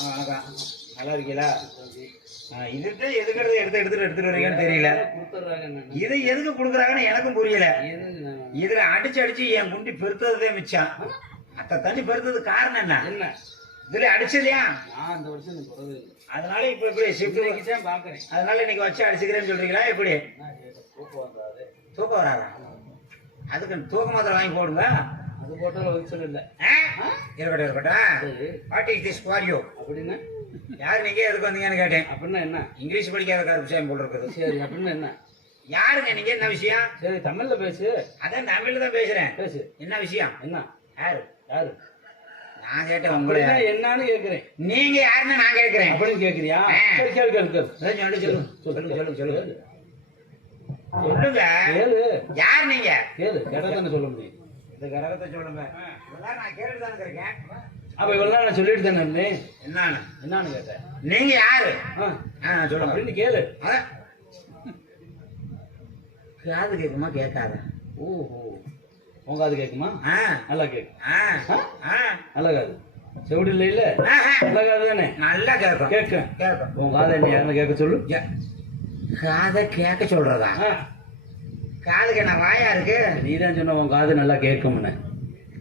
வணக்கம். நல்லா இருக்கீங்களா? இதுக்கு எதுக்கிறது எடுத்துட்டு வரீங்கன்னு தெரியல. இது எதுக்கு கொடுக்குறாங்கன்னு எனக்கும் புரியல. இதுல அடிச்சு என் குண்டி பெருத்ததே மிச்சம். அத்த தண்ணி பெருத்தது காரணம் என்ன? இதுல அடிச்சதையா? அதனால இப்ப எப்படி ஷிஃப்ட் தான் பாக்குறேன். அதனால இன்னைக்கு வச்சு அடிச்சுக்கிறேன்னு சொல்றீங்களா? எப்படி தூக்கம் வராதா? அதுக்கு தூக்க மாத்திரை வாங்கி போடுங்க. அது போட்டாலும் வச்சு இல்ல. இருக்கட்டும். What is this for you? அப்படின்னா யாரு நீங்க எதுக்கு வந்தீங்கன்னு கேட்டேன். அப்படின்னா என்ன? இங்கிலீஷ் படிக்காத கருப்புசாமி போல இருக்குது. சரி, அப்படின்னா என்ன? யாருங்க நீங்க? என்ன விஷயம்? சரி, தமிழ்ல பேசு. அதான் தமிழ்ல தான் பேசுறேன். பேசு. என்ன விஷயம்? என்ன? யாரு யாரு? நான் கேட்டேன் உங்களை என்னன்னு கேக்குறேன். நீங்க யாருன்னு நான் கேக்குறேன். அப்படின்னு கேக்குறியா? சரி, கேளு கேளு கேளு. சொல்லுங்க. யார் நீங்க? கேளு. கடகத்தை சொல்ல முடியும். இந்த கடகத்தை சொல்லுங்க. இதெல்லாம் நான் கேட்டுட்டு தானே இருக்கேன். அப்ப இவெல்லாம் நான் சொல்லிட்டு தானே இருந்தேன். என்னன்னு கேட்டேன். நீங்க யாரு? சொல்லுங்க அப்படின்னு கேளு. காது கேட்குமா கேட்காத? ஓஹோ, உங்க காது கேட்குமா? நல்லா கேட்கும். நல்லா காது செவிடு இல்ல இல்ல நல்ல காது தானே? நல்லா கேட்கும். கேட்கும். உன் காதை என்ன யாருன்னு கேட்க சொல்லு. காதை கேட்க சொல்றதா? காதுக்கு என்ன வாயா இருக்கு? நீதான் சொன்ன உன் காது நல்லா கேட்கும்னு.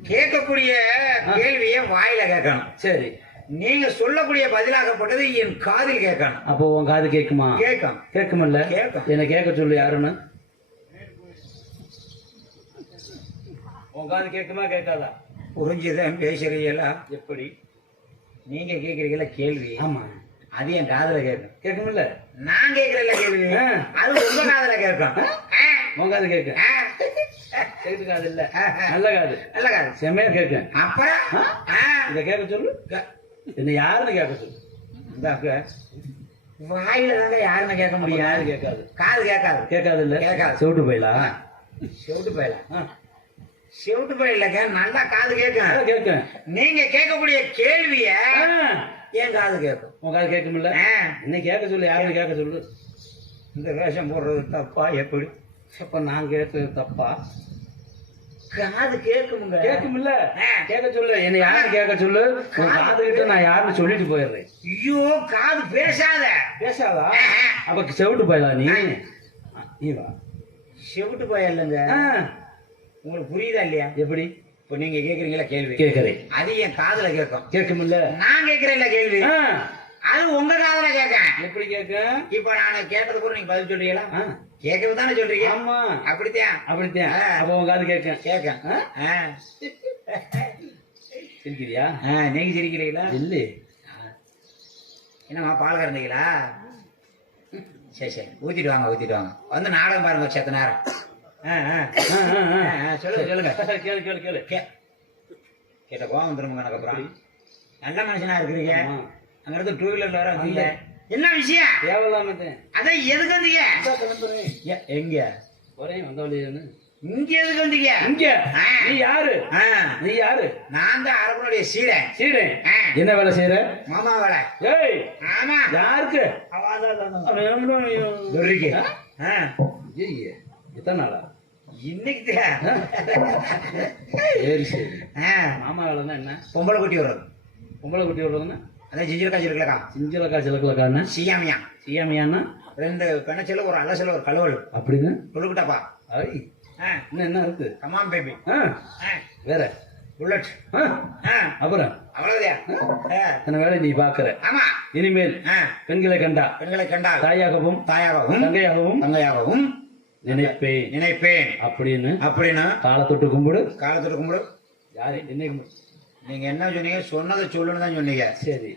கேட்கக்கூடிய கேள்வியை வாயில கேட்கணும். சரி, நீங்க சொல்லக்கூடிய பதிலாகப்பட்டது என் காதில் கேட்கணும். அப்போ உன் காது கேட்குமா? கேட்கும்ல. என்ன கேட்க சொல்லு. யாருன்னு? உன் காது கேட்குமா கேட்காதா? புரிஞ்சுதான் பேசுறீங்களா? எப்படி நீங்க கேட்கறீங்களா கேள்வி? ஆமா, அது என் காதுல கேட்கும்ல. நான் கேட்கறல கேள்வி, அது உங்க காதுல கேட்கும். உங்க காது கேட்கும். காது இல்ல, நல்ல காது செம்மையா கேட்கும். அப்புறம் இத கேட்க சொல்லு. என்ன யாருன்னு கேட்க சொல்லு. இந்த வாயில தாங்க யாருன்னு கேட்க முடியும். யாரு கேட்காது. காது கேட்காது இல்ல. கேட்காது. செவிட்டு போயிடலங்க. நல்லா காது கேட்கும். நீங்க கேட்கக்கூடிய கேள்விய என் காது கேட்கும். உன் காது கேட்கும்ல. என்ன கேட்க சொல்லு. யாருன்னு கேட்க சொல்லு. இந்த வேஷம் போடுறது தப்பா? எப்படி? அப்ப நான் கேட்கறது தப்பா? காது கேட்கும்ல. கேட்க சொல்லு. என்ன யாரு கேட்க சொல்லு. காது கிட்ட நான் யாருன்னு சொல்லிட்டு போயிடுறேன். ஐயோ, காது பேசாதா? அப்ப செவிட்டு போயிடலாம். நீ வா. செவிட்டு போயிடலங்க. உங்களுக்கு புரியுதா இல்லையா? எப்படி? இப்ப நீங்க கேக்குறீங்களா கேள்வி? கேக்குறேன். அது என் காதுல கேட்கும்ல. நான் கேட்கிறேன் கேள்வி, அது உங்க காதுல கேட்கும். எப்படி கேட்கும்? இப்ப நான் கேட்டது கூட நீங்க பதில் சொல்றீங்களா? கேட்கறது தானே சொல்றீங்க. ஆமா, அப்படித்தான். அப்ப உங்க காது கேட்கும். சிரிக்கிறியா? நீங்க சிரிக்கிறீங்களா? இல்ல. என்னமா பால் கறந்தீங்களா? சரி, ஊத்திட்டு வாங்க. வந்து நாடகம் பாருங்க செத்த நேரம். சொல்லுங்க. கேளு. கேட்ட கோவம் வந்துருங்க. எனக்கு அப்புறம் நல்ல மனுஷனா இருக்கிறீங்க. அங்க இருந்து 2 வீலர்ல வர வந்தீங்க. என்ன விஷயம்? தேவையில்லாம அதான் எதுக்கு வந்தீங்க? எங்க ஒரே வந்தவழின்னு. இங்க எதுக்கு வந்தீங்க? நீ யாரு? நான் தான் அரவனுடைய சீடன். என்ன வேலை செய்யற? மாமா வேலை. ஏய், ஆமா. யாருக்கு? எத்தனை நாளா? இன்னைக்கு. சரி. மாமா வேலைன்னா என்ன? பொம்பளை குட்டி விடுறதுன்னா அதான் சிஞ்சலக்கா சிலக்கலக்கா சியாமியான்னா 2 பெணச்சல ஒரு அலசல ஒரு கலவல் அப்படின்னு கொடுக்கிட்டாப்பா. என்ன இருக்கு? Come on baby. வேற புல்லட். அப்புறம் அவ்வளவுதான் வேலை நீ பாக்குற. ஆமா, இனிமேல் பெண்களை கண்டா தாயாகவும் தங்கையாகவும் நினைப்பேன் அப்படின்னு காலை தொட்டு கும்பிடு. யாரு? என்னை கும்பிடு. நீங்க என்ன சொன்னீங்க? சொன்னதை சொல்லுன்னு தான் சொன்னீங்க. சரி,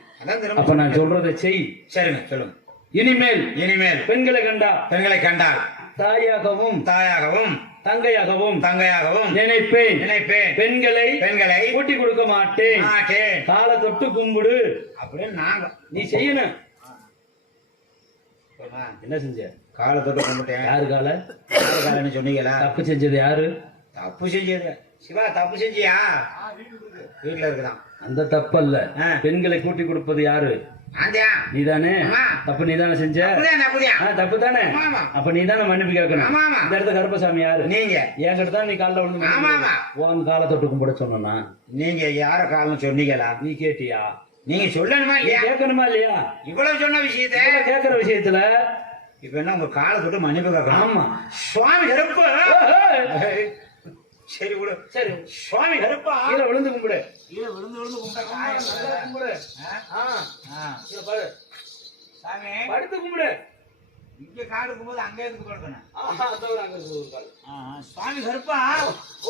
அப்ப நான் சொல்றதை செய். சரிங்க, சொல்லுங்க. இனிமேல் பெண்களை கண்டால் தாயாகவும் தங்கையாகவும் நினைப்பேன். பெண்களை கூட்டி கொடுக்க மாட்டேன். காலை தொட்டு கும்பிடு அப்படின்னு நாங்க நீ செய்யணும். என்ன செஞ்ச? காலை தொட்டு கும்பிட்டேன். யாரு காலைன்னு சொன்னீங்களா? தப்பு செஞ்சது யாரு? தப்பு செஞ்சது சிவா. தப்பு செஞ்சியா? வீட்டுல இருக்குதான். அந்த தப்பு அல்ல. பெண்களை கூட்டி கொடுப்பது யாரு? நீதானே. தப்பு நீதானே செஞ்ச. தப்பு தானே. அப்ப நீதானே மன்னிப்பு கேட்கணும். இந்த இடத்துல கருப்பசாமி யாரு? நீங்க. என்கிட்ட தான் நீ காலில் விழுந்து உன் காலை தொட்டு கும்பிட சொன்னா. நீங்க யார காலம் சொன்னீங்களா? நீ கேட்டியா? நீங்க சொல்லணுமா இல்லையா? கேட்கணுமா இல்லையா? இவ்வளவு சொன்ன விஷயத்த கேட்கிற விஷயத்துல இப்ப என்ன உங்க காலை தொட்டு மன்னிப்பு கேட்கணும்? ஆமா. சுவாமி கருப்பா. சரி விடு. சரி சுவாமி கருப்பா. கீழே விழுந்து கும்பிடு. கீழே விழுந்து கும்பிடு. பாரு சாமி படுத்து கும்பிடு. இங்க காடு இருக்கும்போது அங்கே இருந்து கொடுக்கணும். அங்க சுவாமி கருப்பா.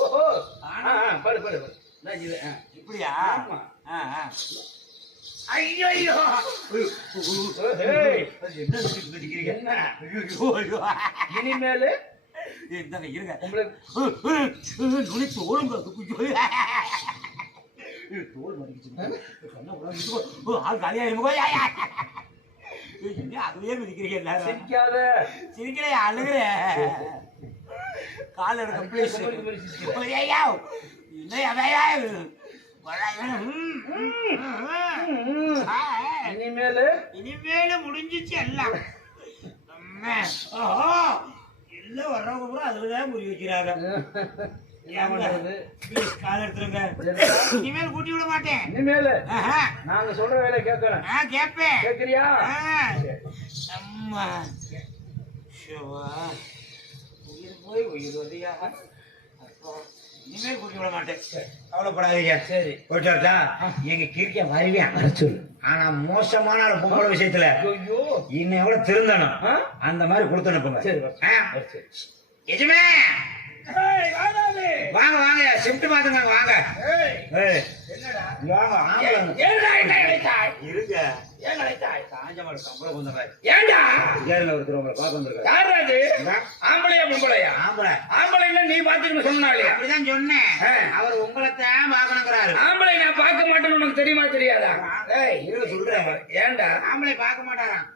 ஓஹோ பாரு பாரு பாரு. இப்படியா? ஐயோ ஐயோ என்ன இனிமேலு இருங்க ஆள் காலியாயிருமோ? அதுவே மிதிக்கிறீங்க எல்லாரும். சிரிக்காத. சிரிக்கிறேன் அழுகுற கால் எடுக்க பிளீஸ். இனிமேல முடிஞ்சிச்சு எல்லாம். எல்லாம் வர்றவங்க கூட அதுலதான் முறி வைக்கிறாங்க. கால் எடுத்துருங்க. இனிமேல் கூட்டி விட மாட்டேன். இனிமேல நாங்க சொல்ற வேலை கேட்கறேன். கேட்பேன். கேட்கறியா? அம்மா உயிர் போய் உயிர் வந்தியா? இனிமேல் கூட்டி விட மாட்டேன். கவலைப்படாதீங்க. சரி போயிட்டா எங்க கிரிக்க வருவேன் சொல்லு. ஆனா மோசமான பொம்பளை விஷயத்துல இன்னையோட திருந்தணும். அந்த மாதிரி கொடுத்து அனுப்புங்க. சரி எஜமே வாங்க வாங்க ஷிஃப்ட் மாத்துங்க வாங்க. இருங்க காஞ்ச மாடு சம்பளம் கொண்ட மாதிரி. ஏண்டா ஒருத்தர் உங்களை பார்க்க வந்திருக்காரு. யாரு அது? ஆம்பளையா பொம்பளையா? ஆம்பளை. ஆம்பளைன்னா நீ பாத்துக்கணும் சொன்னாலே. அப்படிதான் சொன்னேன். அவர் உங்களைத்தான் பாக்கணுங்கிறாரு. ஆம்பளை நான் பார்க்க மாட்டேன்னு உனக்கு தெரியுமா தெரியாதா? இருங்க சொல்றேன். ஏண்டா ஆம்பளை பார்க்க மாட்டாராம்?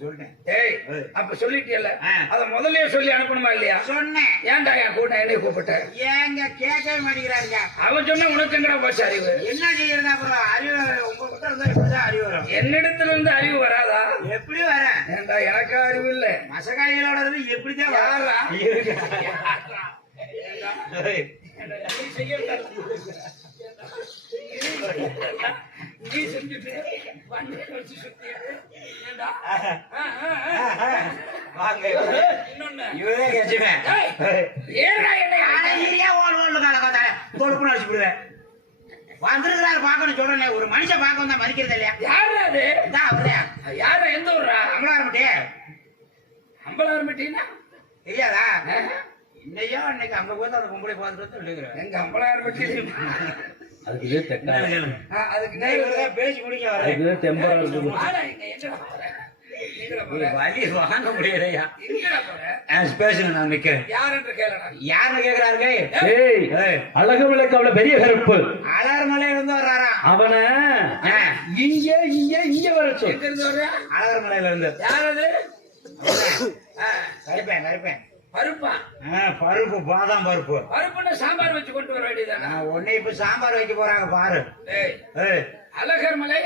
சொல்லிட்டேன். ஏய் அப்ப சொல்லிட்டியல்ல, அத முதல்லயே சொல்லி அனுப்பணுமா இல்லையா? சொன்னேன். ஏன்டா என் கூட என்னை கூப்பிட்ட? ஏங்க கேட்கவே மாட்டேங்கிறாருங்க. அவன் சொன்ன உனக்கு எங்கடா போச்சு அறிவு? என்ன செய்யறதா? அப்புறம் அறிவு உங்ககிட்ட இருந்தா இப்படிதான் அறிவு வரும். என்னிடத்துல இருந்து அறிவு வராதா? எப்படி வர? ஏண்டா எனக்கு அறிவு இல்ல. மசகாயிலோட இருந்து எப்படிதான் யாரா நீ செய்ய நீ செஞ்சுட்டு வச்சு சுத்தி வந்திருக்கிறாரு பாக்கணும் சொல்றேன். ஒரு மனுஷன் பார்க்க வந்தா மதிக்கிறது இல்லையா? யாரு அது? யார எந்த ஊர்ரா? அம்பலாரம்பட்டி. அம்பலாரம்பட்டின்னா தெரியாதா? இன்னையோ அன்னைக்கு அங்க போய் அந்த பொம்பளை பார்த்துட்டு எங்க அம்பலாரம்பட்டி பேசி முடிக்க வாங்க முடியலையா? நான் நிக்கிறேன். யாருன்னு கேக்குறாரு? அழகு விளக்கு அவ்வளவு பெரிய கருப்பு அலர் மலையில இருந்து வர்றாரா? அவனை இங்க இங்க இங்க வர அலர் மலையில இருந்து. யாரது? கருப்பேன் கருப்பேன். பருப்பா? பருப்பு பாதாம் பருப்பு. பருப்புன்னு சாம்பார் வச்சு கொண்டு வர வேண்டியதானே? உன்னை இப்ப சாம்பார் வைக்க போறாங்க பாரு. அழகர் மலை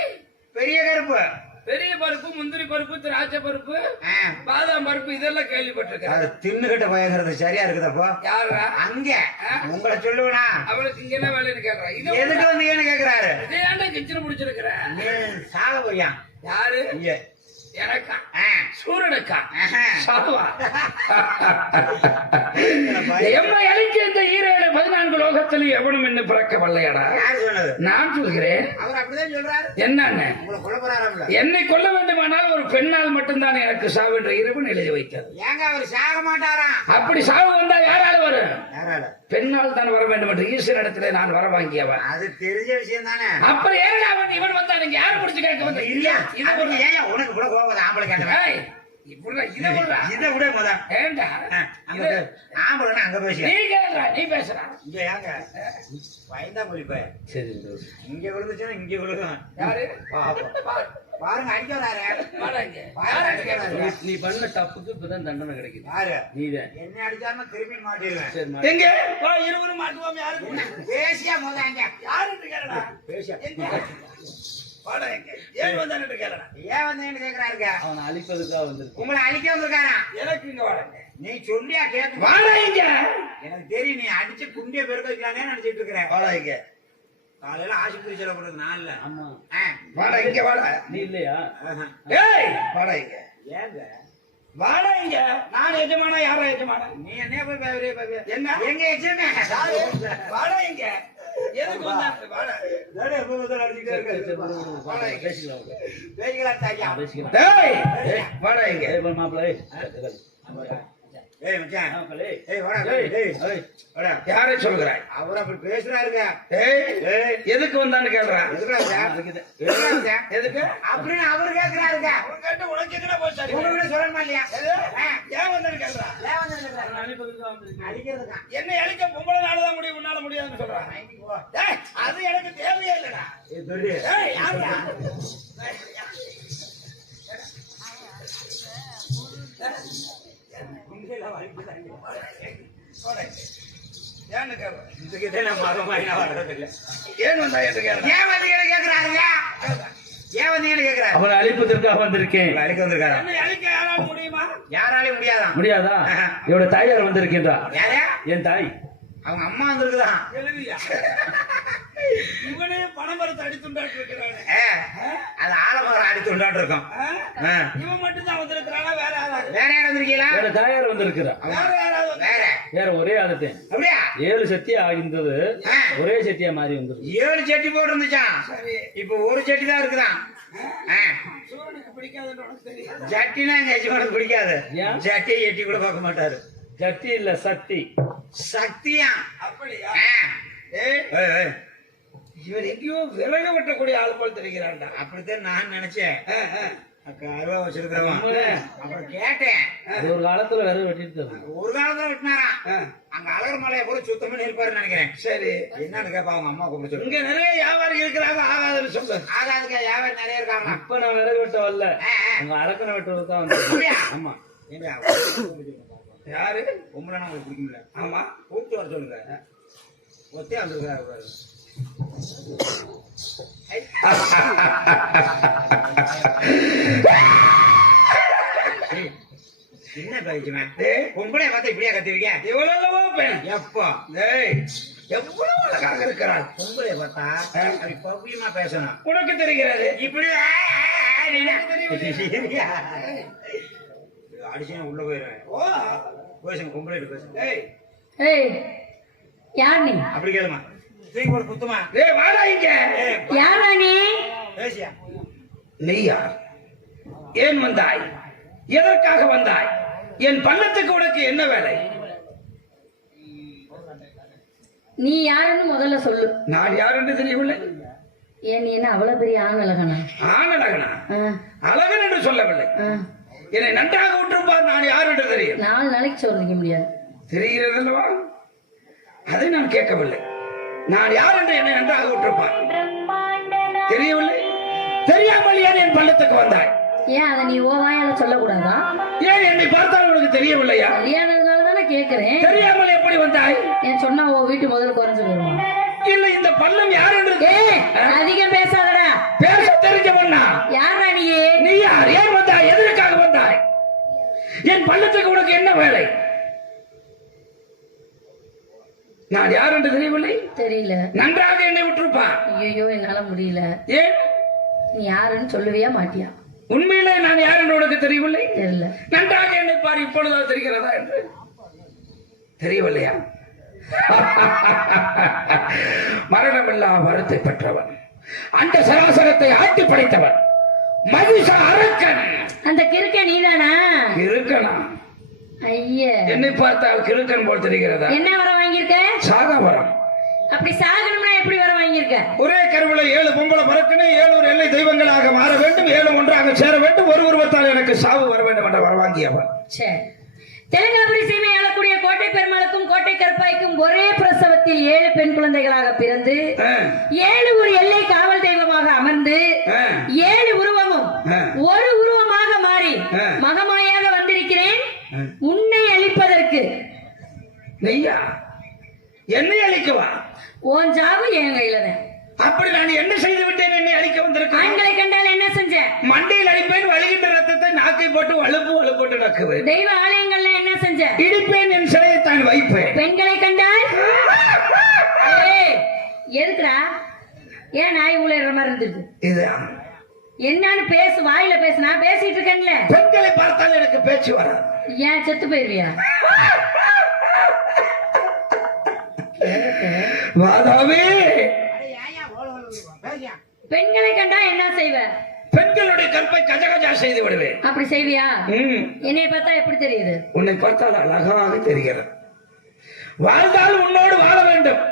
பெரிய கருப்பு. பெரிய பருப்பு, முந்திரி பருப்பு, திராட்சை பருப்பு, பாதாம் பருப்பு இதெல்லாம் கேள்விப்பட்டிருக்காரு. தின்னுகிட்ட பயங்கிறது சரியா இருக்குதப்போ? யாரா அங்க? உங்களை சொல்லுவனா? அவளுக்கு இங்க என்ன வேலைன்னு கேக்குறான். எதுக்கு வந்து ஏன்னு கேக்குறாரு? ஏன்டா கிச்சனை முடிச்சிருக்கிறேன்? சாக போயா? யாரு? இங்க எனக்கா? சூரனுக்கா? எம்மை அழிக்க இந்த ஈரேழு 14 லோகத்தில் எவனும் என்ன பிறக்க வல்லையடா. நான் சொல்கிறேன். அவர் அப்படிதான் சொல்றாரு. என்னன்னு என்னை கொல்ல வேண்டுமானால் ஒரு பெண்ணால் மட்டும்தான் எனக்கு சாவு என்ற இரவு எழுதி வைத்தது. ஏங்க அவர் சாக மாட்டாராம்? அப்படி சாவு வந்தா யாரால வரும்? பெண்ணால் தான் வர வேண்டும் என்று ஈஸ்வரனிடத்திலே நான் வர வாங்கியவன். அது தெரிஞ்ச விஷயம் தானே. அப்புறம் ஏன் அவன் இவன் வந்தா நீங்க யாரை முடிச்சு கேட்க வந்த? இல்லையா ஏன் உனக்கு கூட கோபம் ஆம்பளை கேட்டேன். இதை விட முத ஏண்டா ஆம்பளை அங்க பேச நீ பேசுற இங்க ஏங்க பயந்தா முடிப்ப. சரி இங்க விழுந்துச்சுன்னா இங்க விழுகும். யாரு பாருங்க அடிக்க வராரு. நீ பண்ண தப்புக்கு இப்பதான் தண்டனை கிடைக்குது. யாரு? நீதான். என்ன அடிச்சாருன்னா திரும்பி மாட்டிடுவேன். எங்க இருவரும் மாட்டுவோம். யாரு பேசியா முதங்க? யாரு கேட்கறா? பேசியா ஏன் வந்தான்னு கேட்கறா? ஏன் வந்தேன்னு கேட்கறாருங்க. அவனை அழிப்பதுக்காக வந்து உங்களை அழிக்க வந்திருக்காரா? எனக்கு இங்க வாடங்க. நீ சொல்லியா கேட்க வாடகைங்க. எனக்கு தெரியும் நீ அடிச்சு குண்டிய பெருக்க வைக்கலானே நினைச்சிட்டு இருக்கிறேன். வாடகைங்க காலையில ஆஸ்பத்திரி செலப்படுறது நான் இல்ல. ஆமா. வாடா இங்க வாடா. நீ இல்லையா? ஏய் வாடா இங்க. ஏங்க வாடா இங்க. நான் எஜமானா யாரா எஜமானா? நீ என்ன போய் பாரு என்ன எங்க எச்சமே வாடா இங்க. எதுக்கு வந்தா? வாடா. டேய் எப்ப வந்து அடிச்சிட்டே இருக்க. வாடா, பேசிக்கலாம். பேய்களா தாயா. பேசிக்கலாம். டேய் வாடா இங்க. ஏய், போய் மாப்பிள்ளை. ஏய் மச்சான் மாப்பிள்ளை. ஏய் வாடா ஏய், டேய் ஏய். வாடா. யாரை சொல்கிறாய்? அவர் அப்படி பேசுறாருங்க. ஏய் எதுக்கு வந்தான்னு கேக்குறான். எதுக்குடா எதுக்கு? அப்படின்னு அவரு கேக்குறாருங்க. உன் கேட்டு உனக்கு எங்கடா போச்சு? உங்ககிட்ட சொல்லணுமா இல்லையா? ஏன் வந்தான்னு கேக்குறான். ஏன் வந்திருக்காரு? அனுப்புறதுக்கு தான் வந்திருக்கேன். அடிக்கிறதுக்கா. என்னை அழிக்க பொம்பளை நாளுதான் முடியும், உன்னால முடியாதுன்னு சொல்றான். டேய், அது எனக்கு தேவையே இல்லடா. ஏய் சொல்லு. ஏய் யாருடா? ஏன்னு கேக்குறேன். இதுக்கிட்ட நான் மகமாயினா வர்றதில்லை. ஏன் வந்தா என்று கேக்குறேன். ஏன் வந்தீங்கன்னு கேக்குறாருங்க. ஏன் வந்தீங்கன்னு கேக்குறாரு. அவனை அழிப்பதற்காக வந்திருக்கேன். அழைக்க வந்திருக்காரா? என்னை அழிக்க யாரால முடியுமா? யாராலையும் முடியாதான். முடியாதா? இவட தாயார் வந்திருக்கின்றார். யாரே? என் தாய். அவங்க அம்மா வந்திருக்குதான். எழுதியா? இவனே பணம் மரத்தை அடித்துண்டாட்டு இருக்கிறானே. அது ஆலமரம் அடித்து கொண்டாட்டு இருக்கோம். இவன் மட்டும் தான் வந்திருக்கிறானா? வேற யாராவது? வேற யாரும் வந்திருக்கீங்களா? இவட தாயார் வந்திருக்கிறார். வேற யாராவது? வேற வேற ஒரே ஆளுத்தேன். அப்படியா? 7 சத்தியா இருந்தது, ஆ. ஒரே சத்தியா மாறி வந்துருக்கு. 7 செட்டி போட்டு இருந்துச்சான். சரி. இப்ப ஒரு செட்டி தான் இருக்குதான். சூரனுக்கு பிடிக்காதுன்னு உனக்கு தெரியும். ஜட்டினா எங்க எஜமானுக்கு பிடிக்காது. ஏன்? ஜட்டி எட்டி கூட பார்க்க மாட்டாரு. சத்தி இல்ல சக்தி. சக்தியா? அப்படியா? ஏய், ஏய். இவர் எங்கேயோ விறகு வெட்டக்கூடிய ஆள் போல் தெரிகிறான்டா. அப்படித்தான் நான் நினைச்சேன். அக்கா அருவா வச்சிருக்கிறவன். உண்மையா? அப்புறம் கேட்டேன். அது ஒரு காலத்துல விறகு வெட்டிட்டு தரும். ஒரு காலத்துல விட்டுனாராம். அங்க அழகர் மலையை கூட சுத்தம் பண்ணி இருப்பாருன்னு நினைக்கிறேன். சரி, என்னன்னு கேப்பா அவங்க அம்மா கூப்பிட்டு சொல்லு. இங்க நிறைய வியாபாரி இருக்கிறாங்க, ஆகாதுன்னு சொல்லு. ஆகாதுங்க, வியாபாரி நிறைய இருக்காங்க. இப்ப நான் விறகு வெட்ட வரல, அங்க அரக்கனை வெட்டுறது தான் வந்து. ஆமா. ஏண்டா, யாரு? பொம்பளைனா உங்களுக்கு பிடிக்கும்ல? ஆமா, கூப்பிட்டு வர சொல்லுங்க. ஒத்தே வந்துருக்காரு பாரு. என்ன பயிற்சிமே? பொம்பளை பார்த்து இப்படியா கத்துவீங்க? இவ்வளவோ பெண் எப்போ? டேய், எவ்வளவு அழகாக இருக்கிறாள். பொம்பளை பார்த்தா அப்படி பவ்யமா பேசணும். உனக்கு தெரிகிறது. இப்படி அடிச்சு உள்ள போயிருவேன். ஓ, பேசுங்க, பொம்பளை பேசுங்க. டேய், ஏய், யார் நீ? அப்படி கேளுமா? தூக்கி போட குத்துமா? டேய் வாடா இங்க. யாரா நீ? பேசியா? நீ யார்? ஏன் வந்தாய்? எதற்காக வந்தாய்? என் பள்ளத்துக்கு உனக்கு என்ன வேலை? நீ யாருன்னு முதல்ல சொல்லு. நான் யார் என்று தெரியவில்லை. ஏன் நீ என்ன அவ்வளவு பெரிய ஆண் அழகனா? ஆனழகனா? ஆ, அழகன் என்று சொல்லவில்லை. ஆ. என்னை நன்றாக உற்றுப்பார், நான் யார் என்று தெரியும். 4 நாளைக்கு சோறு வைக்க முடியாது. தெரிகிறது அல்லவா? அதை நான் கேட்கவில்லை. நான் யார் என்று என்னை நன்றாக உற்றுப்பார். தெரியவில்லை. தெரியாமல் ஏன் என் பள்ளத்துக்கு வந்தாய்? ஏன் அதை நீ ஓ வாயால சொல்லக்கூடாதா? ஏன் என்னை பார்த்தால் உனக்கு தெரியவில்லையா? தெரியாததுனால தானே கேக்குறேன். தெரியாமல் எப்படி வந்தாய்? ஏன் சொன்னா ஓ வீட்டு முதல்ல குறைஞ்சு போயிருவான். இல்லை, இந்த பள்ளம் யார் என்று ஏய், அதிகம் பேசாதடா. பேச தெரிஞ்சவனா? யாரா நீ? நீ யார்? ஏன் வந்தாய்? எதற்காக வந்தாய்? என் பள்ளத்துக்கு உனக்கு என்ன வேலை? நான் யார் என்று தெரியவில்லை. தெரியல. நன்றாக என்னை விட்டுருப்பான். ஐயோ, என்னால முடியல. ஏன்? நீ யாருன்னு சொல்லுவியா மாட்டியா? உண்மையிலே நான் யார் என்று உனக்கு தெரியவில்லை. தெரியல. நன்றாக என்னை பார், இப்பொழுதாவது தெரிகிறதா என்று தெரியவில்லையா? மரணமில்லா வரத்தை பெற்றவன், அந்த சராசரத்தை ஆட்டி படைத்தவன், மகிஷ அரக்கன். அந்த கிறுக்க நீதானா? இருக்கனா? ஐய, என்னை பார்த்தால் கிறுக்கன் போல் தெரிகிறதா? என்ன வர வாங்கியிருக்க? சாகாவரம். அப்படி சாகணும்னா எப்படி வர வாங்கியிருக்க? ஒரே கருவில 7 பொம்பளை பறக்கணும், 7 எல்லை தெய்வங்களாக மாற வேண்டும், 7 ஒன்றாக சேர வேண்டும், ஒரு உருவத்தால் எனக்கு சாவு வர வேண்டும் என்ற வர வாங்கியவன். சரி. தெலுங்காபுரி சீமை ஆளக்கூடிய கோட்டை பெருமாளுக்கும் கோட்டை கருப்பாய்க்கும் ஒரே பிரசவத்தில் 7 பெண் குழந்தைகளாக பிறந்து 7 ஒரு எல்லை காவல் தெய்வமாக அமர்ந்து 7 உருவமும் ஒரு உருவமாக மாறி மகமாயாக வந்திருக்கிறேன் உன்னை அழிப்பதற்கு. நெய்யா என்னை அழிக்கவா? உன் ஜாவு என் கையில தான். அப்படி நான் என்ன செய்து விட்டேன் என்னை அழிக்க வந்திருக்கேன்? ஆண்களை கண்டால் என்ன செஞ்ச? மண்டையில் அடிப்பேன், வழிகின்ற ரத்தத்தை நாக்கை போட்டு வலுப்போட்டு நக்குவேன். தெய்வ ஆலயங்கள்ல என்ன செஞ்ச? இடிப்பேன், என் சிலையை தான் வைப்பேன். பெண்களை கண்டால் ஏய், எதுக்குடா? ஏன் நாய் ஊழையிற மாதிரி இருந்துருக்கு? இது என்னன்னு பேசு, வாயில பேசு. நான் பேசிட்டு இருக்கேன்ல. பெண்களை பார்த்தாலும் எனக்கு பேச்சு வராது. ஏன் செத்து போயிருவியா? மாதாவே, பெண்களை கண்டா என்ன செய்வ? பெண்களுடைய கற்பை கஜகஜா செய்து விடுவேன். அப்படி செய்வியா? என்னைய பார்த்தா எப்படி தெரியுது? உன்னை பார்த்தால் அழகாக தெரிகிறது. வாழ்ந்தால் உன்னோடு வாழ வேண்டும்,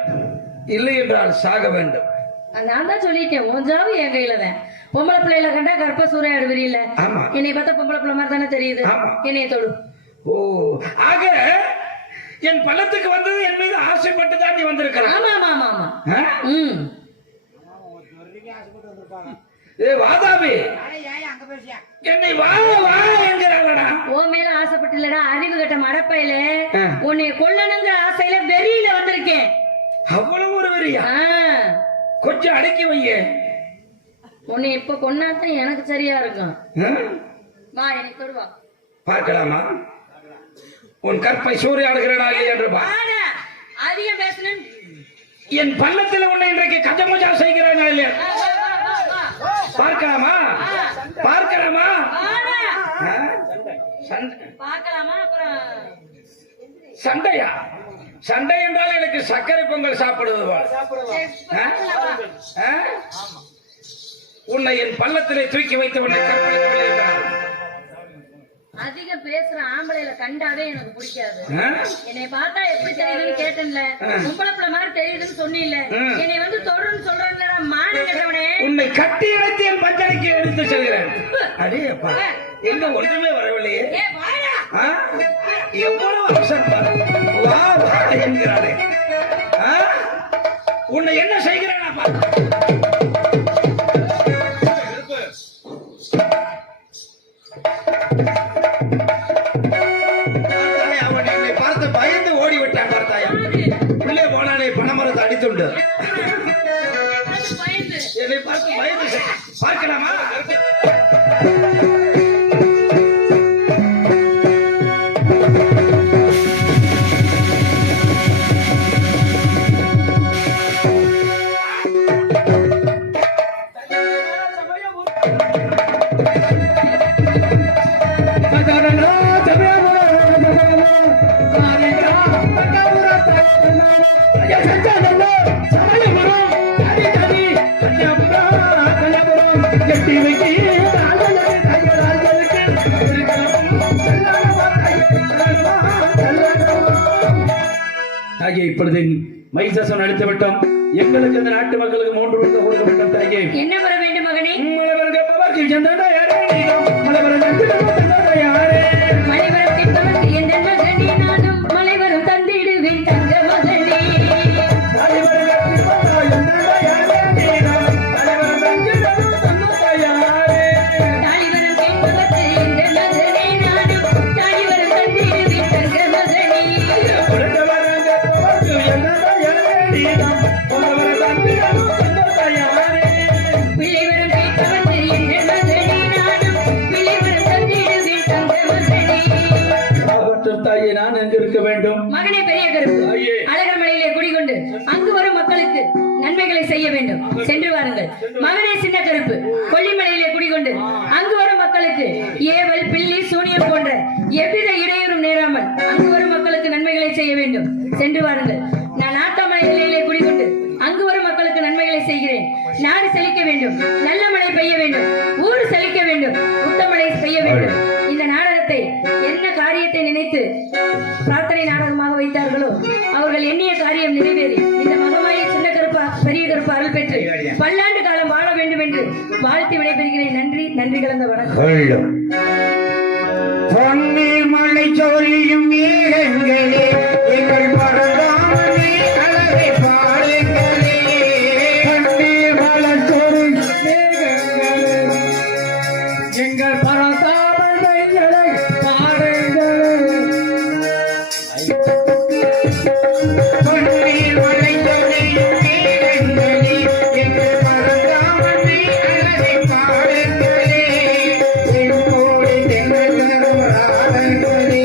இல்லை என்றால் சாக வேண்டும். நான் தான் சொல்லிட்டேன், உஞ்சாவும் என் கையில தான். பொம்பளை பிள்ளைல கண்டா கற்ப சூறையாடுவீல்ல. ஆமா. என்னை பார்த்தா பொம்பளை பிள்ளை மாதிரி தானே தெரியுது. என்னைய தொடு. ஓ, ஆக என் பள்ளத்துக்கு வந்தது என் மீது ஆசைப்பட்டு தான் நீ வந்திருக்கிறான். ஆமா ஆமா ஆமா ஆமா. ஏ வாதாபி, என்னை வா வா என்கிறாளடா. உன் மேல ஆசைப்பட்டு இல்லடா, அறிவு கட்ட மடப்பையில உன்னை கொல்லணுங்கிற ஆசையில வெறியில வந்திருக்கேன். அவ்வளவு ஒரு வெறியா? கொஞ்சம் அடக்கி வைய. உன்னை இப்ப கொன்னாதான் எனக்கு சரியா இருக்கும். வா, எனக்கு தொடுவா. பார்க்கலாமா உன் கற்பை சூறையாடுகிறனா என்று அதிகம் பேசணும். என் பள்ளத்தில் உன்னை இன்றைக்கு கஜமஜா செய்கிறானா இல்லையா? பார்க்கலாமா பார்க்கலாமா? பார்க்கலாமா? அப்புறம் சண்டையா? சண்டை என்றால் எனக்கு சர்க்கரை பொங்கல் சாப்பிடுவது உன்னை என் பள்ளத்திலே தூக்கி வைத்து உன்னை கற்பழிக்கவில்லை என்றால் அதிகம் பேசுற ஆம்பளையில கண்டாவே எனக்கு பிடிக்காது. என்னை பார்த்தா எப்படி தெரியுதுன்னு கேட்டேன்ல, பொம்பளை பிள்ளை மாதிரி தெரியுதுன்னு சொன்னில்ல, என்னை வந்து தொடர்ந்து சொல்றேன்ல, மானம் கட்டவனே. உன்னை கட்டி அழைத்து என் பஞ்சனைக்கு எடுத்து செல்கிறேன். அடே அப்பா, எங்க ஒன்றுமே வரவில்லையே. எவ்வளவு அவசரம், வா வா என்கிறானே. உன்னை என்ன செய்கிறானா? அவன் என்னை பார்த்து பயந்து ஓடிவிட்டான். பார்த்தாயா, உள்ளே போனானே பணமரத்தை அடித்துண்டு. என்னை பார்த்து பயந்து. பார்க்கலாமா? இப்பொழுது மைசேசன் அளித்து விட்டோம். எங்களுக்கு இந்த நாட்டு மக்களுக்கு 3 வருடம் கொடுக்க வேண்டும். தாயே, என்ன வர வேண்டும் மகனே? மலைவரம் கேட்பவர்க்கு எந்தெந்த யாரே மலைவரம் கேட்பவர்க்கு எந்தெந்த மகனே, நானும் மலைவரம் தந்திடுவேன் தங்க மகனே. மகனே பெரிய கருப்பு, அழகர் மலையிலே குடிகொண்டு அங்கு வரும் மக்களுக்கு நன்மைகளை செய்ய வேண்டும். சென்று வாருங்கள். மகனே சின்ன கருப்பு, கொல்லிமலையிலே குடிகொண்டு அங்கு வரும் மக்களுக்கு ஏவல் பில்லி சூனியம் போன்ற எவ்வித இடையூறும் நேராமல் அங்கு வரும் மக்களுக்கு நன்மைகளை செய்ய வேண்டும். சென்று வாருங்கள். நான் நாட்டாமலை எல்லையிலே குடிகொண்டு அங்கு வரும் மக்களுக்கு நன்மைகளை செய்கிறேன். நாடு செழிக்க வேண்டும், நல்ல மழை பெய்ய வேண்டும், ஊர் செழிக்க வேண்டும், உத்தமழை பெய்ய வேண்டும். இந்த நாடகத்தை என்ன காரியத்தை நினைத்து பிரார்த்தனை நாடகமாக வைத்தார்களோ அவர்கள் எண்ணிய காரியம் நிறைவேறி இந்த மகமாயை சின்ன கருப்பா பெரிய கருப்பு அருள் பெற்று பல்லாண்டு காலம் வாழ வேண்டும் என்று வாழ்த்தி விடைபெறுகிறேன். நன்றி, நன்றி கலந்த வணக்கம். மழை சோழியும் மேகங்களே எங்கள் பரந்தாமணி அழகை பாருங்களே. கண்ணீர் மழை சோழியும் மேகங்களே எங்கள் பரந்தாமணி அழகை பாருங்களே. கண்ணீர் மழை சோழியும் மேகங்களே எங்கள் பரந்தாமணி அழகை பாருங்களே. எங்கோடு தென்னகரம் ராகங்களே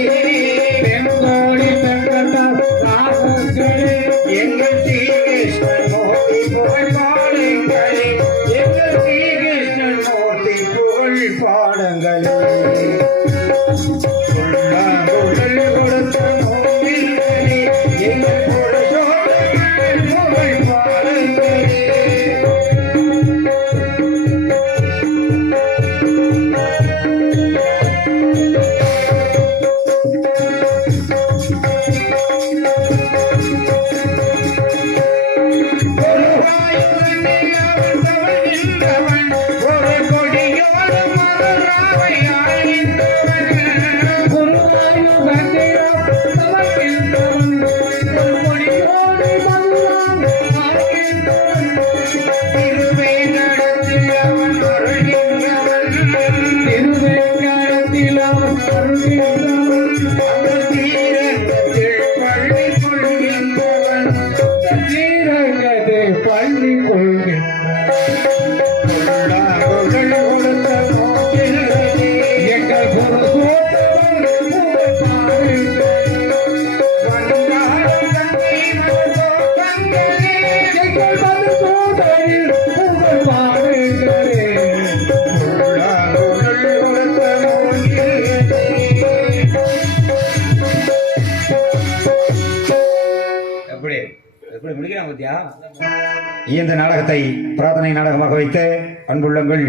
இந்த நாடகத்தை பிரார்த்தனை நாடகமாக வைத்து அன்புள்ளங்கள்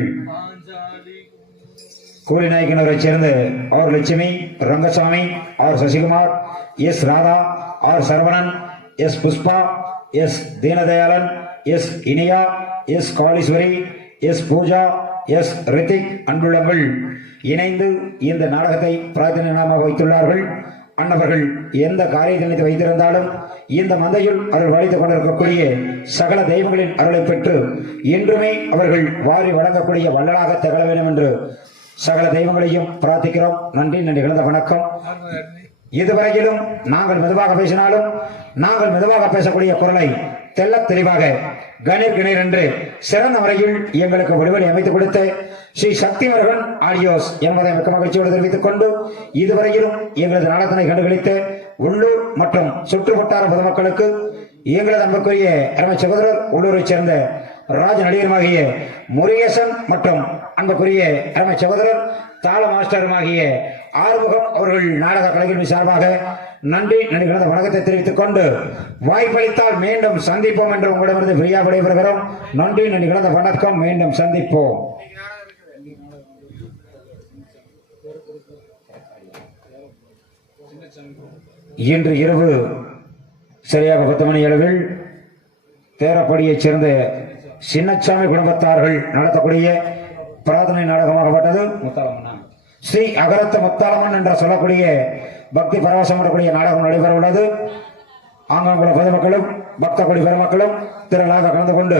கூலிநாயக்கனூரை சேர்ந்த R Lakshmi, Rangasamy, R Sasikumar, S Radha, R Saravanan, S Pushpa, S Deenadayalan, S Iniya, S Kaleeswari, S Pooja, S Rithik அன்புள்ளங்கள் இணைந்து இந்த நாடகத்தை பிரார்த்தனை நாமமாக வைத்துள்ளார்கள். அன்னவர்கள் எந்த காரியத்தை வைத்திருந்தாலும் இந்த மந்தையில் அருள் வழித்துக் கொண்டிருக்கக்கூடிய சகல தெய்வங்களின் அருளை பெற்று என்றுமே அவர்கள் வாரி வழங்கக்கூடிய வள்ளலாக திகழ வேண்டும் என்று சகல தெய்வங்களையும் பிரார்த்திக்கிறோம். நன்றி, நன்றி கலந்த வணக்கம். இதுவரையிலும் நாங்கள் மெதுவாக பேசினாலும் நாங்கள் மெதுவாக பேசக்கூடிய குரலை தெல்ல தெளிவாக கணீர் கணீர் என்று சிறந்த முறையில் எங்களுக்கு ஒளிவலை அமைத்துக் கொடுத்த ஸ்ரீ சக்திவர்கன் ஆடியோஸ் என்பதை மிக்க மகிழ்ச்சியோடு தெரிவித்துக் கொண்டு இதுவரையிலும் எங்களது நாடகத்தினை கண்டுகளித்த உள்ளூர் மற்றும் சுற்றுவட்டார பொதுமக்களுக்கு எங்களது அன்புக்குரிய அருமை சகோதரர் உள்ளூரைச் சேர்ந்த ராஜ நடிகருமாகிய முருகேசன் மற்றும் அன்புக்குரிய அருமை சகோதரர் தாள மாஸ்டருமாகிய ஆறுமுகம் அவர்கள் நாடக கலைஞர்கள் சார்பாக நன்றி, நன்றி கலந்த வணக்கத்தை தெரிவித்துக் கொண்டு வாய்ப்பளித்தால் மீண்டும் சந்திப்போம் என்று உங்களிடமிருந்து பிரியா விடைபெறுகிறோம். நன்றி, நன்றி கலந்த வணக்கம். மீண்டும் சந்திப்போம். இன்று இரவு சரியாக 10 மணி அளவில் தேரப்படியைச் சேர்ந்த சின்னச்சாமி குடும்பத்தார்கள் நடத்தக்கூடிய பிரார்த்தனை நாடகமாகப்பட்டது ஸ்ரீ அகரத்த முத்தாளம்மன் என்ற சொல்லக்கூடிய பக்தி பரவசம் கூடிய நாடகம் நடைபெற உள்ளது. ஆங்காங்குள்ள பொதுமக்களும் பக்த கொடி பெருமக்களும் திரளாக கலந்து கொண்டு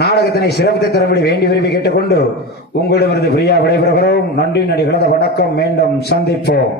நாடகத்தினை சிறப்பித்து தரும்படி வேண்டி விரும்பி கேட்டுக்கொண்டு உங்களிடமிருந்து பிரியா விடைபெறுகிறோம். நன்றி, நன்றி கலந்த வணக்கம். மீண்டும் சந்திப்போம்.